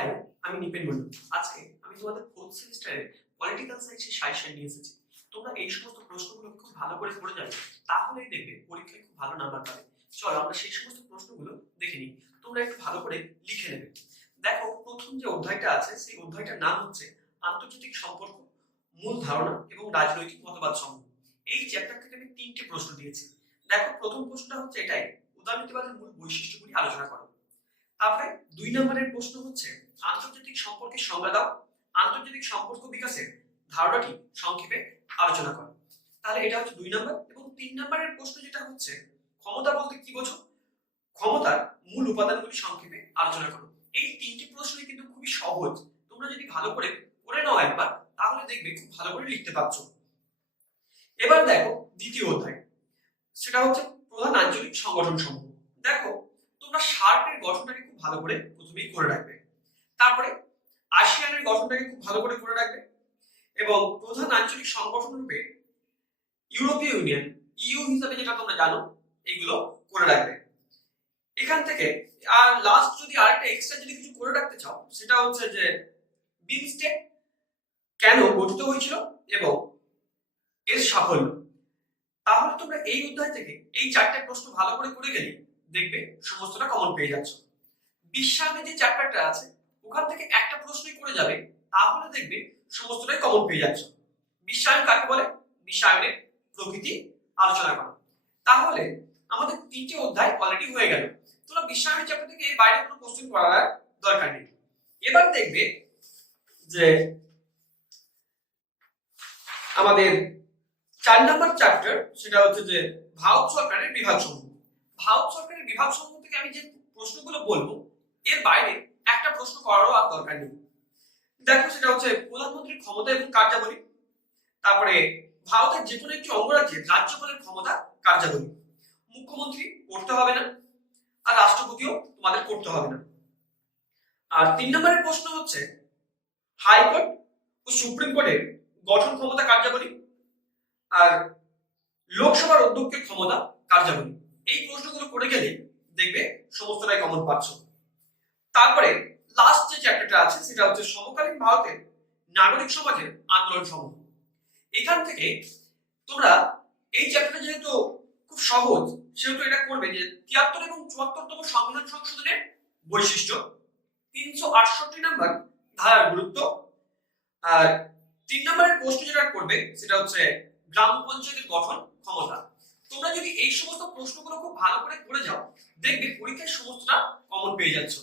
High, আমি নিপেন মন্ডল। আজকে আমি তোমাদের ফোর্থ সেমিস্টারের পলিটিক্যাল সায়েন্সের সাজেশন নিয়ে এসেছি। তোমরা এই সমস্ত প্রশ্নগুলো খুব ভালো করে পড়ে যাবে, তাহলেই দেখবে পরীক্ষায় খুব ভালো নাম্বার পাবে। চলো আমরা সেই সমস্ত প্রশ্নগুলো দেখে নিই। তোমরা একটু ভালো করে লিখে নেবে। দেখো, প্রথম যে অধ্যায়টা আছে সেই অধ্যায়টার নাম হচ্ছে আন্তর্জাতিক সম্পর্ক, মূল ধারণা এবং রাজনৈতিক মতবাদ সমূহ। এই চ্যাপ্টার থেকে আমি 3টে প্রশ্ন দিয়েছি। দেখো, প্রথম প্রশ্নটা হচ্ছে এটাই, উদারনীতিবাদের মূল বৈশিষ্ট্যগুলি আলোচনা করো। তারপরে 2 নম্বরের প্রশ্ন হচ্ছে আন্তর্জাতিক সম্পর্কের সংজ্ঞা দাও, আন্তর্জাতিক সম্পর্ক বিকাশের ধারণাটি সংক্ষেপে আলোচনা করো। তাহলে এটা হচ্ছে 2 নম্বর। এবং 3 নম্বরের প্রশ্ন যেটা হচ্ছে ক্ষমতা বলতে কি বোঝো, ক্ষমতার মূল উপাদানগুলি সংক্ষেপে আলোচনা করো। এই 3টি প্রশ্নই কিন্তু খুবই সহজ। তোমরা যদি ভালো করে পড়ে নাও একবার, তাহলে দেখবে খুব ভালো করে লিখতে পারছো। এবার দেখো দ্বিতীয় অধ্যায়, সেটা হচ্ছে প্রধান আঞ্চলিক সংগঠন সমূহ। দেখো, তোমরা সার্কের গঠনটাকে খুব ভালো করে প্রথমেই করে রাখবে। তারপরে আসিয়ানের গঠনটাকে খুব ভালো করে রাখবে এবং প্রধান আঞ্চলিক সংগঠন রূপে ইউরোপীয় ইউনিয়ন, ইইউ হিসেবে যেটা তোমরা জানো, এগুলো করে রাখবে। এখান থেকে আর লাস্ট যদি আরেকটা এক্সট্রা যদি কিছু করে রাখতে চাও, সেটা হচ্ছে যে বিমস্টেক কেন গঠিত হয়েছিল এবং এর সাফল্য। তাহলে তোমরা এই অধ্যায় থেকে এই 4টে প্রশ্ন ভালো করে গেলে দেখবে সমস্তটা কমন পেয়ে যাচ্ছ। বিশ্বায়নের যে চ্যাপ্টারটা আছে ওখান থেকে একটা প্রশ্নই করে যাবে, তাহলে দেখবে সমস্তটাই কমন পেয়ে যাচ্ছ। বিশ্বায়ন কাকে বলে? বিশ্বায়নের প্রকৃতি আলোচনা করো। তাহলে আমাদের 3টে অধ্যায় অলরেডি হয়ে গেল। তোমরা বিশ্বায়নের চ্যাপ্টার থেকে এর বাইরে কোনো কোশ্চেন করার দরকার নেই। এবার দেখবে যে আমাদের 4 নম্বর চ্যাপ্টার, সেটা হচ্ছে যে ভারত সরকারের বিভাগ সমূহ। ভারত সরকারের বিভাগ সমূহ থেকে আমি যে প্রশ্নগুলো বলবো, এর বাইরে একটা প্রশ্ন করারও আর দরকার নেই। দেখো, সেটা হচ্ছে প্রধানমন্ত্রীর ক্ষমতা এবং কার্যাবলী, তারপরে ভারতের যে কোনো একটি অঙ্গরাজ্যের রাজ্যপালের ক্ষমতা কার্যাবলী। মুখ্যমন্ত্রী করতে হবে না, আর রাষ্ট্রপতিও তোমাদের করতে হবে না। আর 3 নম্বরের প্রশ্ন হচ্ছে হাইকোর্ট ও সুপ্রিম কোর্টের গঠন ক্ষমতা কার্যাবলী আর লোকসভার অধ্যক্ষের ক্ষমতা কার্যাবলী। এই প্রশ্নগুলো করে গেলে দেখবে সমস্তটাই কমন পাচ্ছ। তারপরে লাস্ট যে চ্যাপ্টারটা আছে সেটা হচ্ছে সমকালীন ভারতের নাগরিক সমাজের আন্দোলন সমূহ। এখান থেকে তোমরা এই চ্যাপ্টারটা যেহেতু খুব সহজ, সেহেতু এটা করবে যে 73 এবং 74তম সংবিধান সংশোধনের বৈশিষ্ট্য, 368 নম্বর ধারার গুরুত্ব, আর 3 নম্বরের প্রশ্ন যেটা করবে সেটা হচ্ছে গ্রাম পঞ্চায়েতের গঠন ক্ষমতা। তোমরা যদি এই সমস্ত প্রশ্নগুলো খুব ভালো করে যাও, দেখবে পরীক্ষায় সমস্তটা কমন পেয়ে যাচ্ছ।